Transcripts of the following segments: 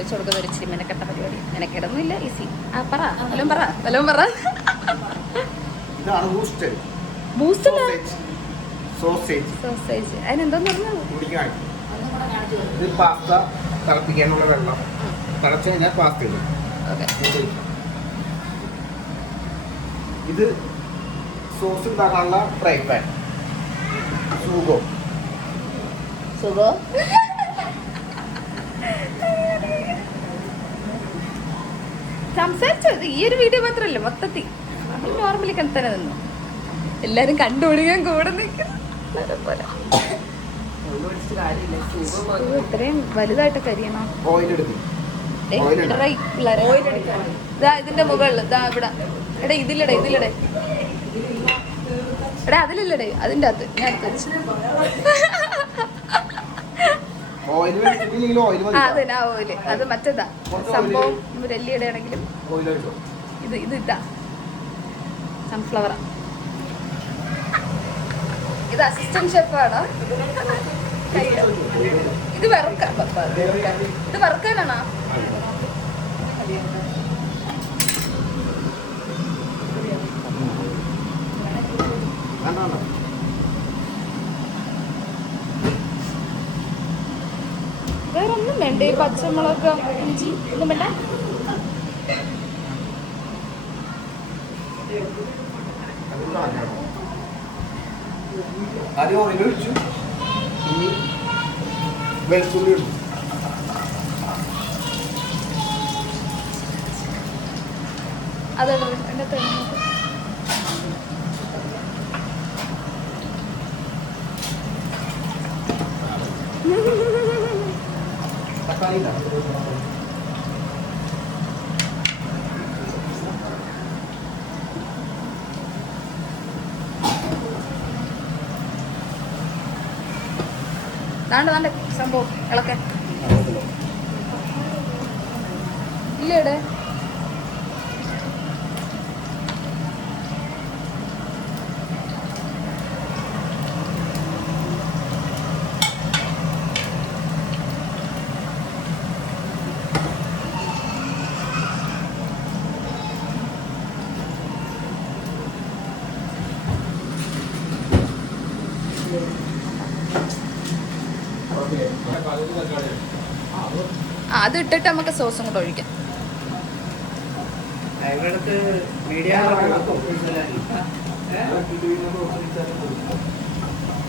ഒഴിച്ചു കൊടുക്കുന്ന ഒരു ഇച്ചിരി മെനക്കെട്ട പരിപാടി. മെനക്കെടൊന്നുമില്ല, ഈസി. ആ പറ, വല്ലതും പറ. സോസേജ് അതിനെന്തോന്ന് പറഞ്ഞത്? ഇത് പാസ്ത തിളപ്പിക്കാനുള്ള വെള്ളം തിളച്ച് കഴിഞ്ഞാൽ പാസ്ത ഇടും. ഇത് സോസ് ഉണ്ടാക്കാനുള്ള ഫ്രൈ പാൻ. സുഗോ സംസാരിച്ചത് ഈ ഒരു വീഡിയോ മാത്രമല്ല, മൊത്തത്തിൽ നമ്മൾ നോർമലി തന്നെ നിന്നു. എല്ലാരും കണ്ടുപിടിക്കാൻ കൂടെ നിൽക്കുന്നു. ഇത്രയും വലുതായിട്ട് കരിയണോ? ഇതിന്റെ മുകളിൽ ഇവിടെ എടാ ഇതില്ലടേ എടാ അതിലില്ലടേ അതിന്റെ അകത്ത് ഞാൻ അതന്നെ ആ ഓയില്. അത് മറ്റേതാ സംഭവം, മുരല്ലിയുടെ ആണെങ്കിലും ഇതാ സൺഫ്ലവറാ. ഇത് അസിസ്റ്റന്റ് ഷെഫാണോ? ഇത് വറുക്കാനാണോ? വേറൊന്നും വേണ്ടേ? പച്ചമുളക്, ഇഞ്ചി ഒന്നും വേണ്ട. ആദ്യം ഓയിൽ ഒഴിച്ചു, ഇനി വെളുത്തുള്ളി ഇടും. അതല്ല എൻ്റെ തക്കാളി ദാണ്ട് സംഭവം ഇളക്കാൻ ഇല്ലേടെ. അത് ഇട്ടിട്ട് നമുക്ക് സോസും കൂടെ ഒഴിക്കാം.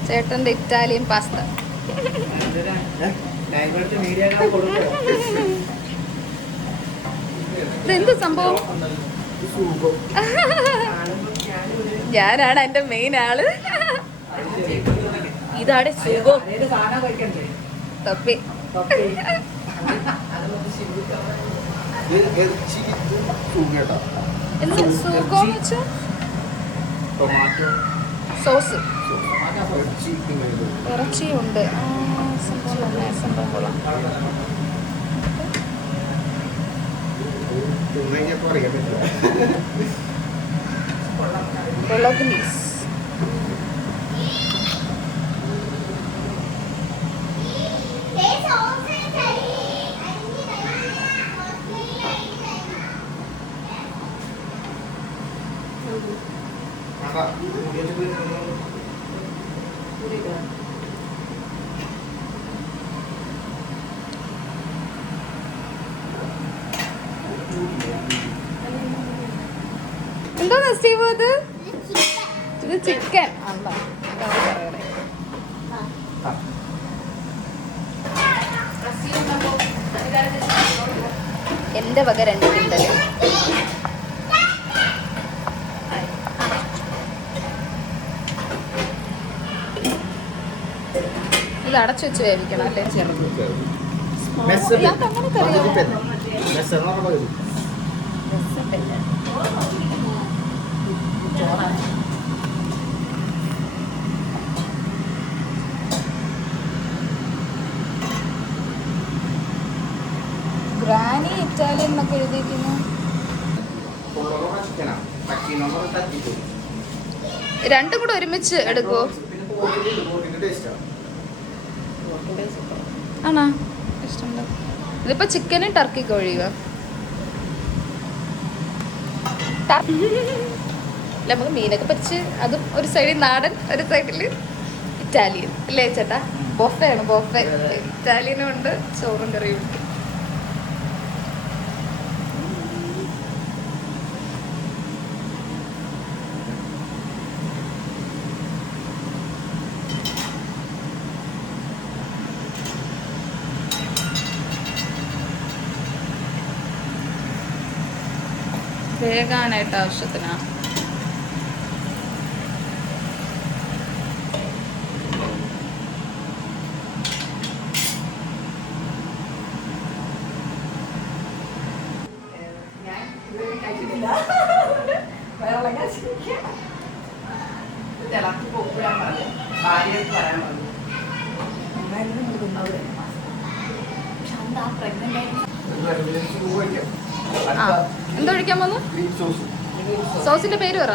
ചേട്ടന്റെ ഇറ്റാലിയൻ പാസ്ത. ഇതെന്ത് സംഭവം? ഞാനാണ് എന്റെ മെയിൻ ആള്. ഇതാണ് സുഖം. തപ്പി സോസ് ഇറച്ചിയുണ്ട്. സംഭവം കൊള്ളാം. ബൊളോഗ്നീസ്. എന്താ നസീബ് ഇത്? ഇത് ചിക്കൻ ആണോ? എന്റെ വക 2 കിണ്ടല്. ഇത് അടച്ചു വെച്ച് വേവിക്കണം അല്ലേ? ഗ്രാനി ഇറ്റാലിയൻ എന്നൊക്കെ എഴുതിയിരിക്കുന്നു. രണ്ടും കൂടെ ഒരുമിച്ച് എടുക്കുവോ? ആണോ? ഇഷ്ടമുണ്ടോ? ഇതിപ്പോ ചിക്കനും ടർക്കി കോഴിയോ? നമുക്ക് മീനൊക്കെ പൊരിച്ച് അതും ഒരു സൈഡിൽ നാടൻ, ഒരു സൈഡിൽ ഇറ്റാലിയൻ അല്ലേ ചേട്ടാ? ബൊഫയാണ്, ബൊഫെ. ഇറ്റാലിയനും ഉണ്ട്, ചോറും കറിയും ഉണ്ട്. വേകാനായിട്ട് ആവശ്യത്തിനാ. എന്തൊഴിക്കാൻ പോന്നു? സോസിന്റെ പേര് പറ.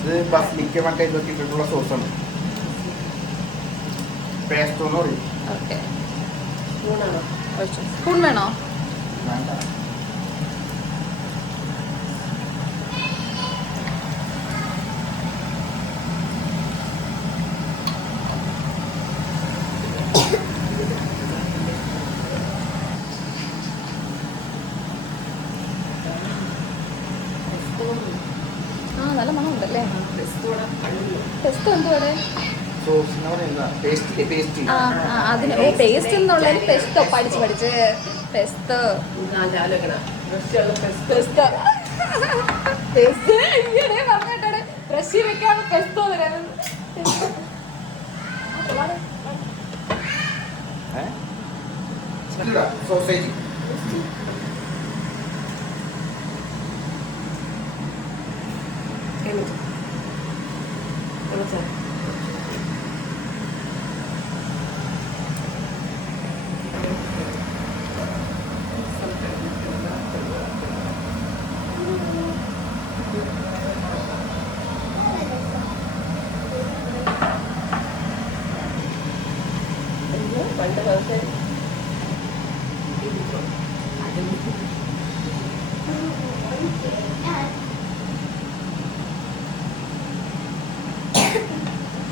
ഇത് ബസ്ലിക്ക മറ്റേ ഇതൊക്കെ ഇട്ടിട്ടുള്ള സോസാണ്. പേസ്റ്റോ എന്ന് പറയും. ഓക്കെ, സ്പൂൺ വേണോ? വേണ്ട. നല്ല മണം ഉണ്ടല്ലേ. പെസ്തോ എന്തുവാടെ? അതിന് പേസ്റ്റ് എന്നുള്ളതിൽ പെസ്തോ പഠിച്ച് പെസ്തോ പറഞ്ഞിട്ടേ ബ്രഷ് വെക്കാൻ പെസ്തോ സോസേജ്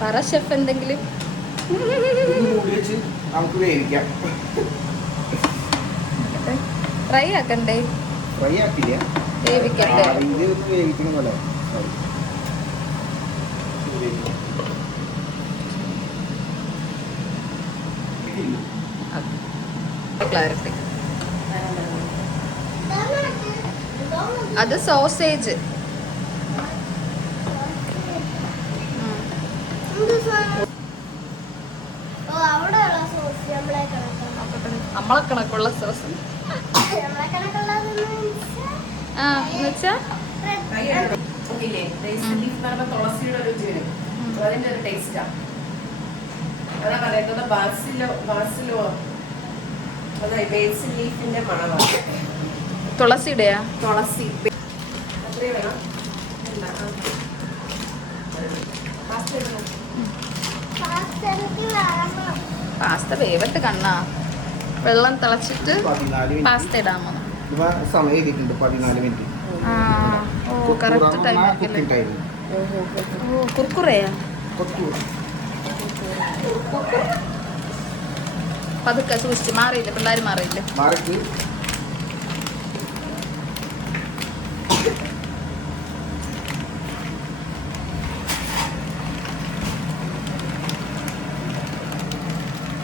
പറ ഷെഫ് എന്തെങ്കിലും. നമുക്ക് വേവിക്കാം. ഫ്രൈ ആക്കണ്ടേ? ഫ്രൈ ആക്കില്ല, വേവിക്കട്ടെ. വേവിക്കണമല്ലോ. ക്ലാരിറ്റി. അത് സോസേജ്. നമ്മളെ കണക്കുള്ള സോസ്. തുളസിയുടെ രുചി വരും. അതിന്റെ ഒരു ടേസ്റ്റാ. അതാ പറയുന്നത് ബാസിലോ അതെ, ബേസിൽ ലീഫിന്റെ മണമാണ്. തുളസിയുടെയാ? തുളസി വേണം. പാസ്ത വേവട്ട് കണ്ണാ. വെള്ളം തിളച്ചിട്ട് പാസ്ത ഇടാമോ? സമയം ചെയ്തിട്ടുണ്ട് 14 മിനിറ്റ്. ഓ കറക്റ്റ് ടൈം. ഓ കുർക്കുറയാ? പതുക്കെ സൂക്ഷിച്ച്. മാറിയില്ല, പിള്ളേർ മാറിയില്ല.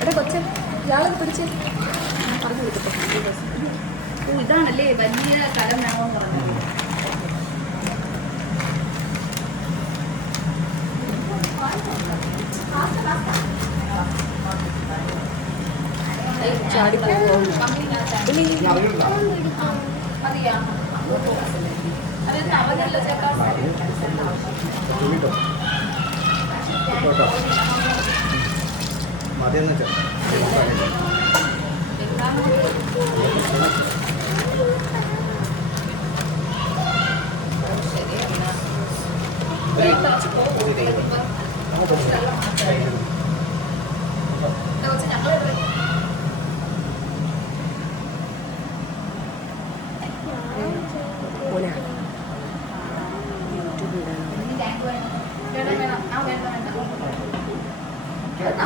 എടാ കൊച്ചെ, ഇയാളെ പിടിച്ച് പറഞ്ഞു കൊടുക്കട്ടെ. ഇതാണല്ലേ വലിയ കലം വേണമെന്ന് പറഞ്ഞത്. ചാടി പോവോ? മതിയാ? അതെന്താ അവനല്ല ചേട്ടാ. മതിയെന്ന് വെച്ചാൽ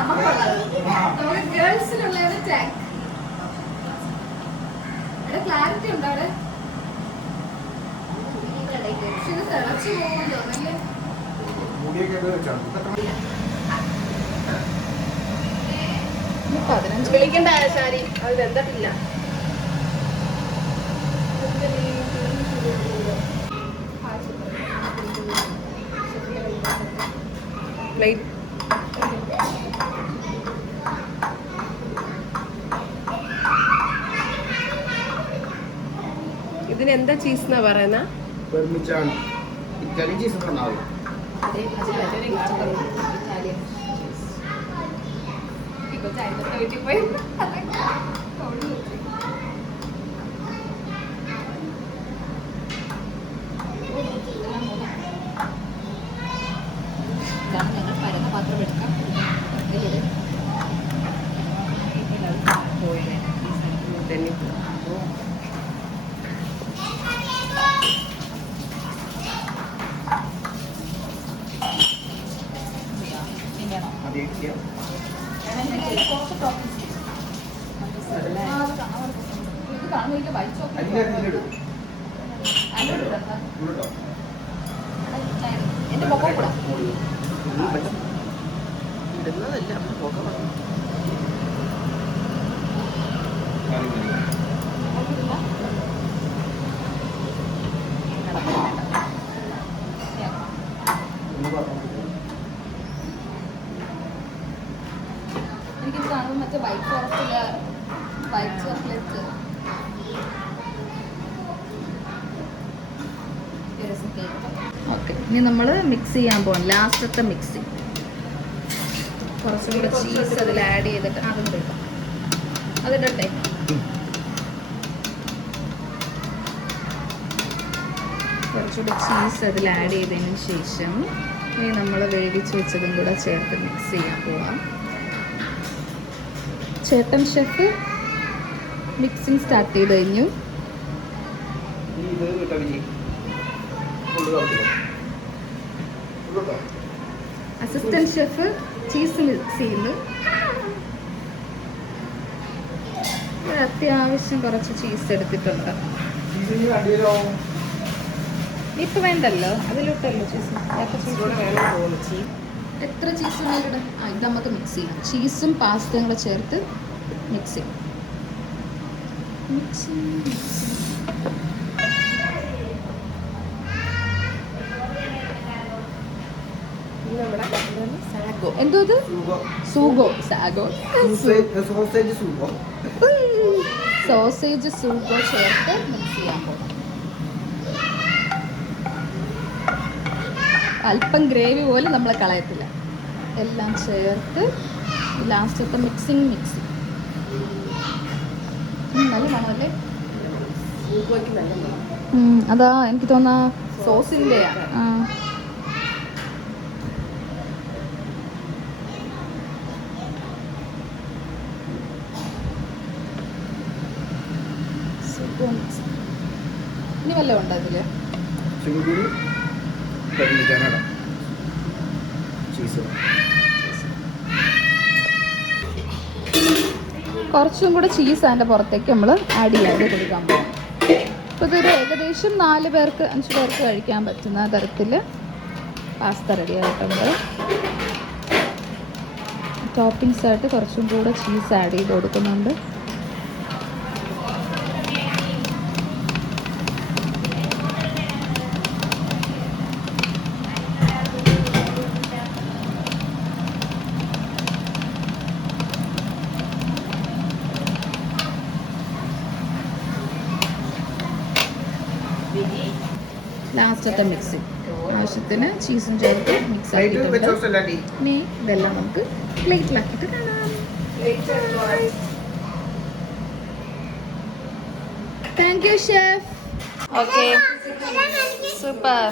നമുക്ക് ഗേൾസിനുള്ളതാണ് ടാങ്ക്. ക്ലാരിറ്റി ഉണ്ടോ അവിടെ? പക്ഷെ ഇത് തിളച്ചു പോകും തോന്നല്ലേ. വിളിക്കണ്ട ശാരി, അത് വെന്തട്ടില്ല. പ്ലേറ്റ് ഇതിനെന്താ ചീസ് എന്നാ പറയുന്ന? ഇറ്റാലിയൻ ചീസ് ഉണ്ടാവും. വീട്ടിൽ പോയി ഞങ്ങൾ പരന്ന പാത്രം എടുക്കാം. എന്റെ മുഖം കൂടാ ഇടുന്നതല്ല പുക വന്നു. എനിക്കിത് കാണുമ്പോൾ മറ്റേ വൈറ്റ് ഫോറസ്റ്റില് വൈറ്റ് ചോക്ലേറ്റ് ഓക്കെ. ഇനി നമ്മൾ മിക്സ് ചെയ്യാൻ പോകണം. ലാസ്റ്റത്തെ മിക്സിങ് കുറച്ചും കൂടെ ചീസ് അതിൽ ആഡ് ചെയ്തിട്ട് അതും കൂടെ ഇടാം. അതിടട്ടെ. കുറച്ചുകൂടെ ചീസ് അതിൽ ആഡ് ചെയ്തതിന് ശേഷം ഇനി നമ്മൾ വേവിച്ച് വെച്ചതും കൂടെ ചേർത്ത് മിക്സ് ചെയ്യാൻ പോവാം. ചേട്ടൻ ഷെഫ് മിക്സിങ് സ്റ്റാർട്ട് ചെയ്ത് കഴിഞ്ഞു. അസിസ്റ്റന്റ് ഷെഫ് ചീസ് മിക്സ് ചെയ്യുന്നു. അത്യാവശ്യം കുറച്ച് ചീസ് എടുത്തിട്ടുണ്ട്. ഇപ്പൊ വേണ്ടല്ലോ, അതിലോട്ടല്ലോ ചീസ്. എത്ര ചീസ് വേണം? ഇത് നമുക്ക് മിക്സ് ചെയ്യാം. ചീസും പാസ്തയും കൂടെ ചേർത്ത് മിക്സ് ചെയ്യും. എന്തോ ഇത് സൂഗോ സാഗോ സോസേജ് സൂഗോ ചേർത്ത് മിക്സ് ചെയ്യാൻ പോകും. അല്പം ഗ്രേവി പോലും നമ്മൾ കളയത്തില്ല. എല്ലാം ചേർത്ത് ലാസ്റ്റത്തെ മിക്സിങ് മിക്സ്. നല്ല മണമല്ലേ? അതാ എനിക്ക് തോന്നാ സോസിൻ്റെ. ഇനി വല്ലതും ഉണ്ടോ ഇതില്? കുറച്ചും കൂടെ ചീസ് അതിൻ്റെ പുറത്തേക്ക് നമ്മൾ ആഡ് ചെയ്യാതെ കൊടുക്കാൻ പോകും. അപ്പോൾ ഇതൊരു ഏകദേശം 4 പേർക്ക് 5 പേർക്ക് കഴിക്കാൻ പറ്റുന്ന തരത്തിൽ പാസ്ത റെഡി ആയിട്ടുണ്ട്. ടോപ്പിങ്സ് ആയിട്ട് കുറച്ചും കൂടെ ചീസ് ആഡ് ചെയ്ത് കൊടുക്കുന്നുണ്ട്. ലാസ്റ്റത്തെ മിക്സിങ് ആവശ്യത്തിന് ചീസും ചേർത്ത് മിക്സ് ആക്കിയിട്ടുണ്ട്. ഇനി ഇതെല്ലാം നമുക്ക് പ്ലേറ്റിലാക്കിയിട്ട് കാണാം. Thank you chef. Okay super.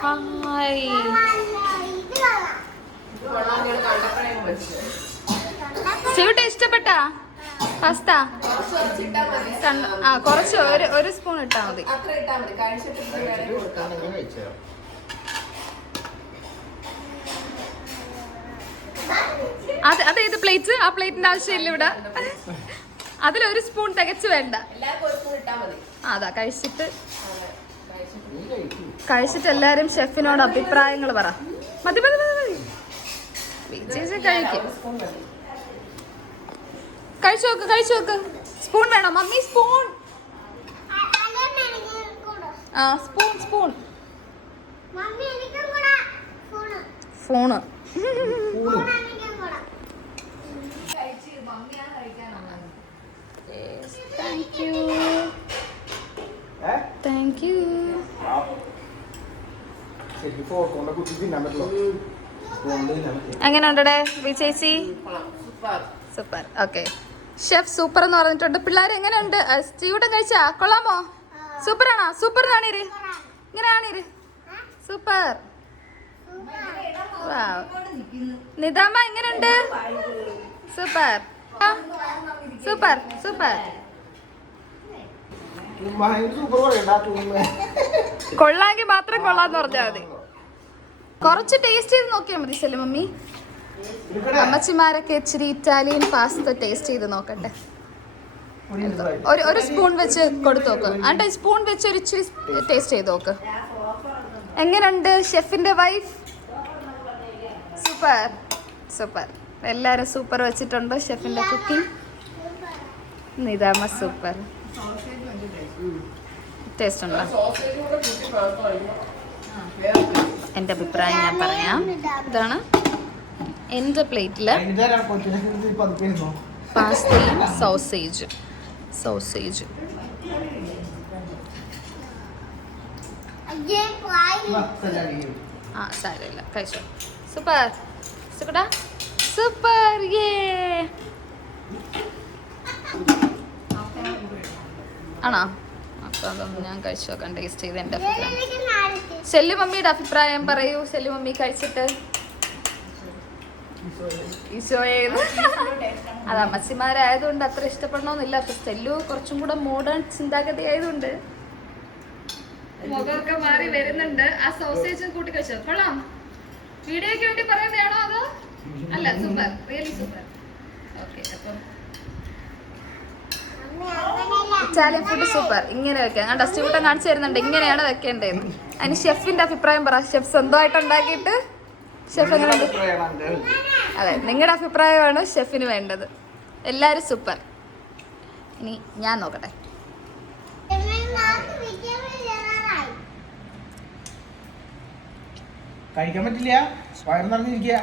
Hi. ചെവിട്ട ഇഷ്ടപ്പെട്ടാ പാസ്ത? കുറച്ച് ഒരു സ്പൂൺ ഇട്ടാൽ മതി. അതേത് പ്ലേറ്റ്? ആ പ്ലേറ്റിന്റെ ആവശ്യമില്ല ഇവിടെ. അതിലൊരു സ്പൂൺ തികച്ചു വേണ്ട. എല്ലാവർക്കും ഒരു സ്പൂൺ ഇട്ടാൽ മതി. അതാ കഴിച്ചിട്ട് എല്ലാരും ഷെഫിനോട് അഭിപ്രായങ്ങൾ പറ. മതി മതി മതി ചേച്ചി കഴിക്കും. കഴിച്ചു നോക്ക്. സ്പൂൺ വേണോ മമ്മി? സ്പൂൺ. ആ സ്പൂൺ. ഫോണ്. Thank you. എങ്ങനെയുണ്ടേ ചേച്ചി? സൂപ്പർ. ഓക്കെ, ഷെഫ് സൂപ്പർ എന്ന് പറഞ്ഞിട്ടുണ്ട്. പിള്ളേർ എങ്ങനെയുണ്ട്? സ്റ്റീവൂട്ടൻ കഴിച്ചാ? കൊള്ളാമോ? സൂപ്പറാണോ? സൂപ്പർ ആണീര്, ഇങ്ങനെ ആണീര്. സൂപ്പർ. നിതാമ എങ്ങനെയുണ്ട്? സൂപ്പർ. കൊള്ളാമെങ്കിൽ മാത്രം കൊള്ളാന്ന് പറഞ്ഞാൽ മതി. കുറച്ച് ടേസ്റ്റ് ചെയ്ത് നോക്കിയാൽ മതി ശരി മമ്മി. അമ്മച്ചിമാരൊക്കെ ഇച്ചിരി ഇറ്റാലിയൻ പാസ്ത ടേസ്റ്റ് ചെയ്ത് നോക്കട്ടെ. ഒരു സ്പൂൺ വെച്ച് കൊടുത്തു നോക്ക്. ആണ്ടെ സ്പൂൺ വെച്ച് ഒരു ഇച്ചിരി ടേസ്റ്റ് ചെയ്ത് നോക്ക്. എങ്ങനെയുണ്ട് ഷെഫിന്റെ വൈഫ്? സൂപ്പർ. എല്ലാരും സൂപ്പർ വെച്ചിട്ടുണ്ട് ഷെഫിന്റെ കുക്കിംഗ്. നിതാമ സൂപ്പർ. ടേസ്റ്റ് ഉണ്ടോ? എൻ്റെ അഭിപ്രായം ഞാൻ പറയാം. ഇതാണ് എൻ്റെ പ്ലേറ്റില് പാസ്തയും സോസേജ്. ആ സാരമില്ല, കഴിച്ചോ. സൂപ്പർ. ആണോ? അപ്പോൾ അതൊന്ന് ഞാൻ കഴിച്ചു നോക്കാം, ടേസ്റ്റ് ചെയ്ത് എൻ്റെ അഭിപ്രായം. സെല്ലു മമ്മിയുടെ അഭിപ്രായം പറയൂ. സെല്ലു മമ്മി കഴിച്ചിട്ട്. അത് അമ്മച്ചിമാരായതുകൊണ്ട് അത്ര ഇഷ്ടപ്പെടണമെന്നില്ല. പക്ഷെ സെല്ലു കുറച്ചും കൂടെ മോഡേൺ ചിന്താഗതി ആയതുകൊണ്ട് മുഖമൊക്കെ മാറി വരുന്നുണ്ട്. ആ സോസേജും കൂട്ടി കഴിച്ചോ? കൊള്ളാം. വീഡിയോയ്ക്ക് വേണ്ടി പറയുന്നതാണോ അതോ അല്ല? Super, really super. ഓക്കെ, അപ്പം ഇറ്റാലിയൻ ഫുഡ് സൂപ്പർ. ഇങ്ങനെ വെക്കാം. ഞാൻ ഡസ്റ്റ് കൂട്ടം കാണിച്ചു തരുന്നുണ്ട് ഇങ്ങനെയാണ് വെക്കേണ്ടതെന്ന്. അതിന് ഷെഫിന്റെ അഭിപ്രായം പറ. ഷെഫ് സ്വന്തമായിട്ട് ഉണ്ടാക്കിയിട്ട് ഷെഫ് എങ്ങനെയുണ്ട്? അതെ, നിങ്ങളുടെ അഭിപ്രായമാണ് ഷെഫിന് വേണ്ടത്. എല്ലാവരും സൂപ്പർ. ഇനി ഞാൻ നോക്കട്ടെ. കഴിക്കാൻ പറ്റില്ല, വയറ് നിറഞ്ഞിരിക്കുക.